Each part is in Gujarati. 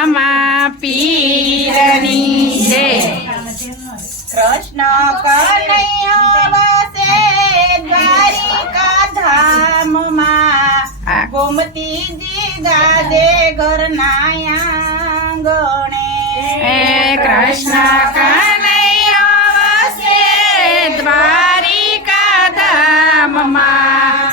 આમાં પીરની જય. કૃષ્ણ કનૈયો વસે દ્વારિકા ધામમાં ગોમતીજી ગાજે ઘરના આંગણે. કૃષ્ણ કનૈયો વસે દ્વારિકા ધામમાં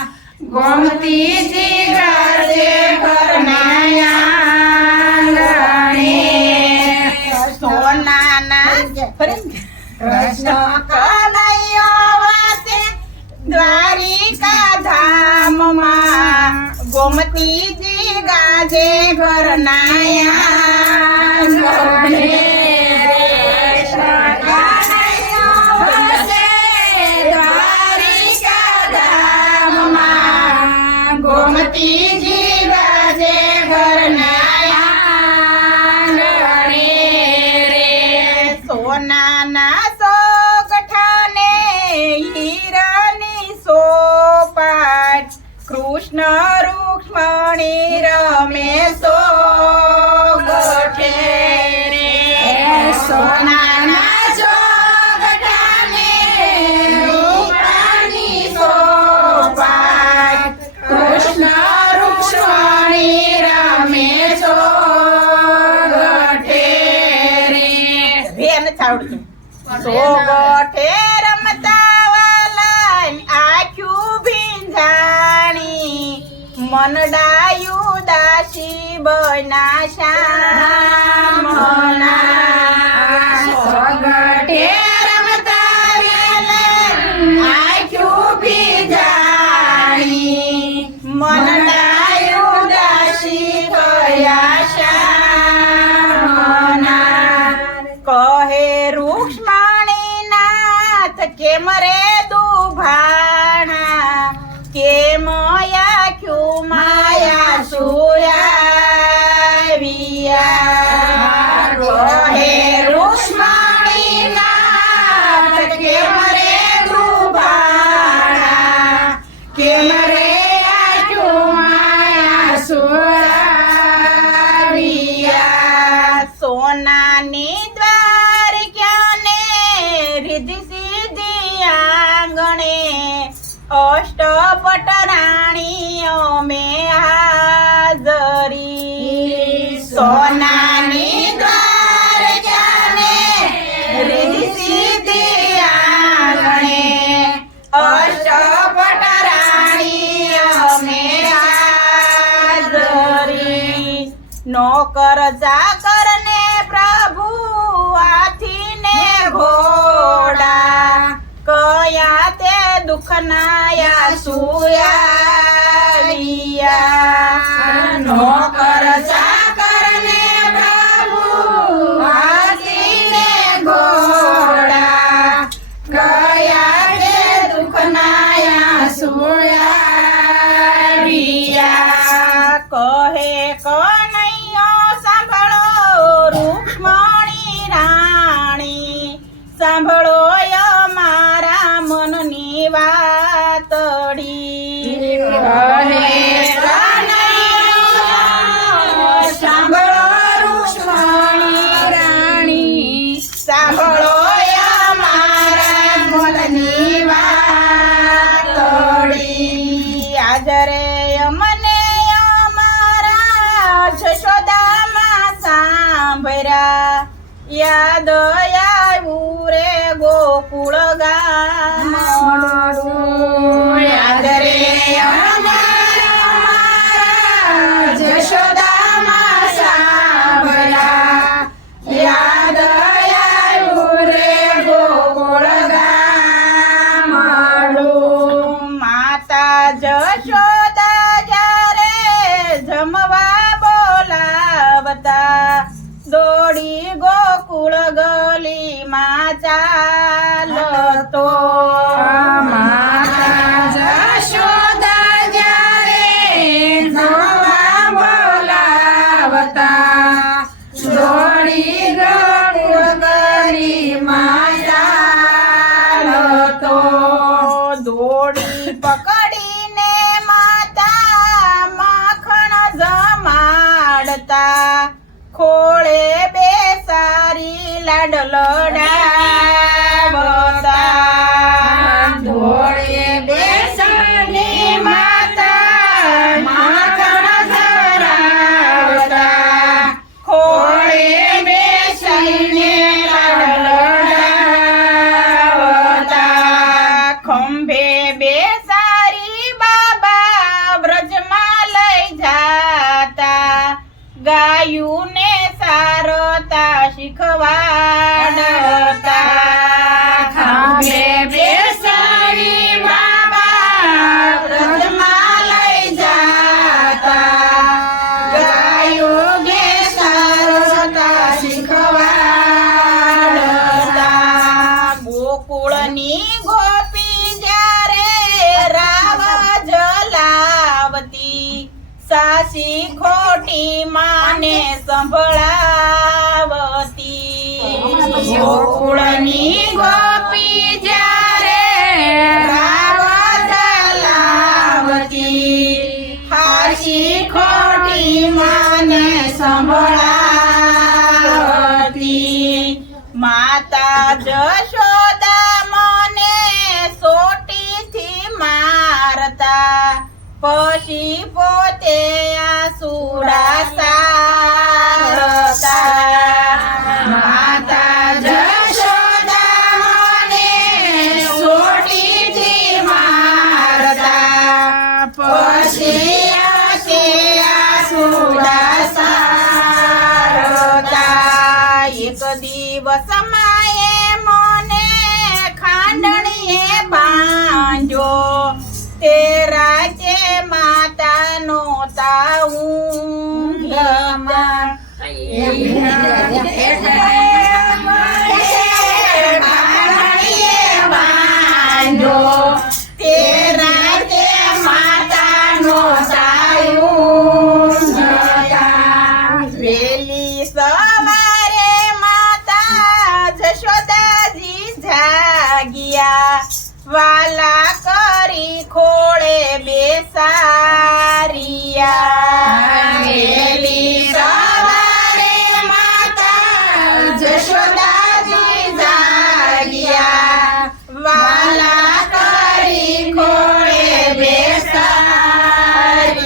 ગોમતીજી ગાજે ઘરના આંગણે. સોનાના કૃષ્ણ કનૈયો વસે દ્વારિકા ધામમાં ગોમતીજી ગાજે ઘરના આંગણે. ગોમતીજી ગાજે ઘરના આંગણે રે. સોનાના સોગઠાને હીરાની સોપાટ કૃષ્ણ રૂક્ષ્મણી રમે સોગઠે રે. સોનાના સોગઠાને હીરાની સોપાટ કૃષ્ણ રૂક્ષ્મણી રમે સોગઠે રે. વેન છાવડજો. સોગઠે રમતા વાલા આખ્યું ભીંજાણી મનડાયું દાસી બના શ્યામના. સોગઠે રમતા વેલા આખ્યું ભીંજાણી મનડાયું દાસી થયા શ્યામના. કહે રૂક્ષ્મણીનાથ કેમ રે દુભાણા કેમ આખ્યું માયા સુયાવિયા. કહે રૂક્ષ્મણીનાથ કેમ રે દુભાણા કેમ રે આખ્યું માયા સુયાવિયા. સોનાની દ્વારિકાને રિદ્ધિ સિદ્ધિ આંગણે અષ્ટપટ રાણીઓ મેં હાજરી. સોનાની દ્વારિકાને રિદ્ધિ સિદ્ધિ આંગણે અષ્ટપટ રાણીઓ મેં હાજરી. નોકર ચાકર ને પ્રભુ હાથીને ઘોડા કયા તે દુઃખનાયા સુયાવિયા. નોકર ચાકર ને પ્રભુ હાથીને ઘોડા કયા તે દુઃખનાયા સુયાવિયા. કહે કનૈયો સાંભળો રૂક્ષ્મણી રાણી સાંભળો મારા મનની વાતડી. કહે કનૈયો સાંભળો રૂક્ષ્મણી રાણી સાંભળો મારા મનની વાતડી. આદરે અમને અમારા જશોદામાં સાંભળ્યા યાદ આવ્યું રે ગોકુળ ગામ. યાદ રે અમારા જશોદામાં સાંભળ્યા યાદ આવ્યું રે ગોકુળ ગામ. માતા જશોદા જ્યારે જમવા બોલાવતા દોડી ગોકુળ ગલીમાં ચાલતો. માતા જશોદા જ્યારે જમવા બોલાવતા દોડી ગોકુળ ગલીમાં ચાલતો. દોડી પકડીને માતા માખણ જમાડતા ખો લાડ લડાવતા ધોળે બેસણી માતા માખણ ધરાવતા ખોળે બેસીને લાડ લડાવતા ખંભે બેસારી બાબા વ્રજમાં લઈ જાતા ગાયુંને સારતા શીખવાડતા ખંભે બેસણી બાબા વ્રજમાં લઈ જાતા ગાયો બેસારતા શીખવાડતા ગોકુળની ગોપી જ્યારે રાવ જલાવતી સાસી ખોટી માને સંભળાવતી ગોકુળની ગોપી જ્યારે રાવ જલાવતી હાસી ખોટી માને સંભળાવતી માતા જશોદા મને સોટીથી મારતા પછી પોતે આસુડા સારતા માતા જશોદા મને સોટીથી મારતા પછી આસે આસુડા સારતા એક દિવસ માએ મને ખાંડણીએ બાંધ્યો તે રાતે માતાનો તાઊંઘમાં તે રાતે માતાનો તાઊંઘતા વેલી સવારે માતા જશોદાજી જાગ્યા વાલા કરી ખોળે બેસારિયા વેલી સવારે માતા જશોદાજી જાગ્યા વાલા કરી ખોળે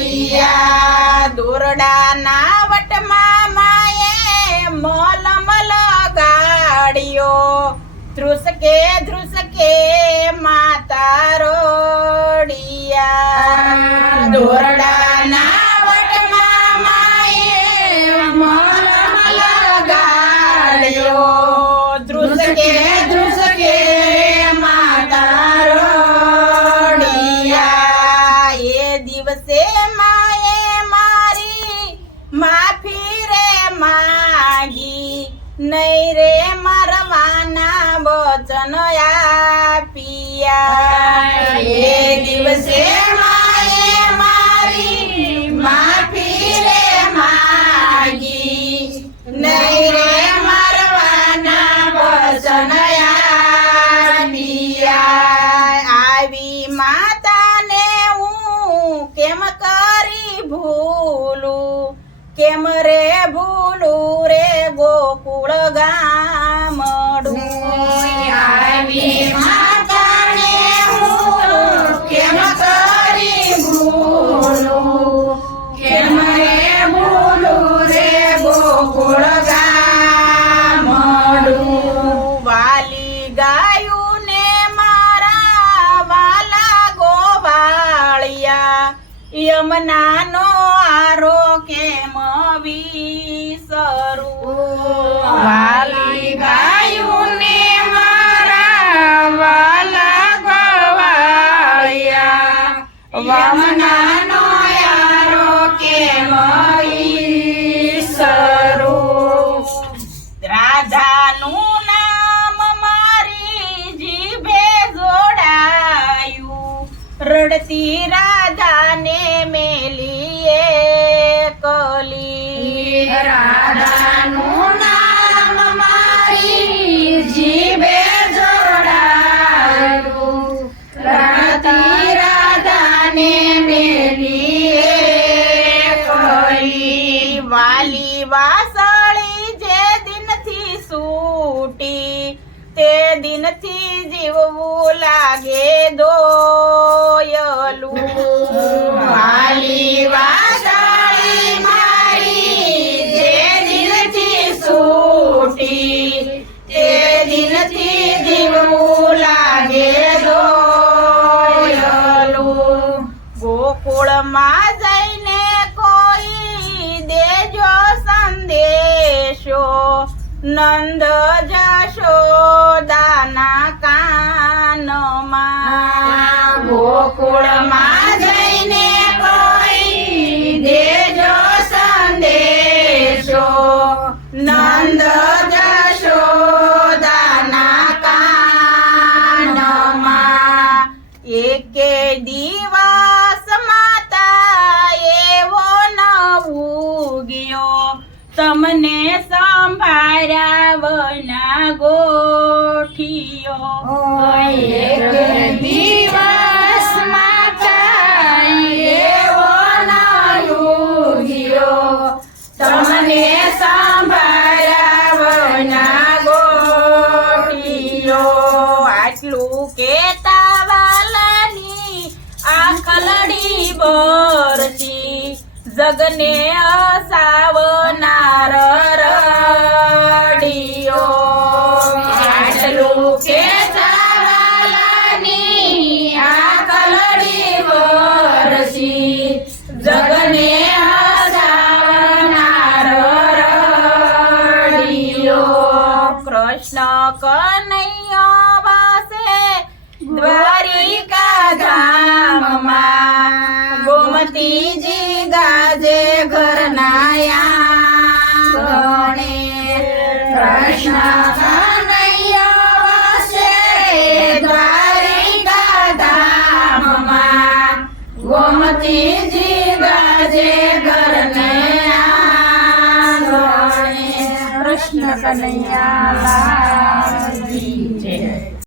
બેસારિયા દોરડાના વટમાં માએ મલમ લગાડ્યો ધ્રુસકે ધ્રુસકે માતા રોડિયા દોરડાના વટમાં માએ મલમ લગાડ્યો ધ્રુસકે ધ્રુસકે માતા રોડિયા એ દિવસે માએ મારી માફી રે માગી નહીં રે મરવાના વચન આપ્યા એ દિવસે માએ મારી માફી રે માગી નહીં રે મરવાના વચન આપ્યા આવી માતાને હું કેમ કરી ભૂલું કેમ રે ભૂલું રે ગોકુળ ગામડું આવી માતાને હું કેમ કરી ભૂલું કેમ રે ભૂલું રે ગોકુળ ગામડું વાલી ગાયું ને મારા વાલા ગોવાળિયા યમનાનો આરો કેમ વિસરું વાલી ગાયું ને મારા વાલા ગવાળિયા વામનાનો યારો કેમ ઈસરું રાધાનું નામ મારી જીભે જોડાયું રડતી રાધાને મેલીએ કલી રાધાનું નામ મારી જીભે જોડાયું રડતી રાધાને મેલીએ કલી વાલી વાસળી જે દિનથી સૂટ છૂટી તે દિનથી જીવવું લાગે દોયલું. વાલી વાસળી મારી જે દિલથી છૂટી તે દિલથી જીવવું લાગે દોયલું. ગોકુળમાં જઈને કોઈ દેજો સંદેશો નંદ જશોદાના કાનમાં. ગોકુળમાં જઈને કોઈ દેજો સંદેશો નંદ જશોદાના કાનમાં. એકે દિવસ માતા એવો ન ઉગ્યો તમને સંભાળ્યા વના ગોઠિયો. એક દિવસ માતા એવો નાયું ગયો તમને સંભાળ્યા વના ગોઠિયો. આટલું કેતા વાલાની આંખલડી બરતી જગને અસાવનાર રડિયો. આટલું કે ચાવાલાની આંખલડી વરસી જગને હસાવનાર રડિયો. કૃષ્ણ કનૈયો વાસે દ્વારિકા ધામમાં ગોમતીજી ગાજે ઘરના આંગણે. કૃષ્ણ કનૈયો વસે દ્વારિકા ધામમાં ગોમતીજી ગાજે ઘરને આંગણે. કૃષ્ણ કનૈયા લાલ કી જય.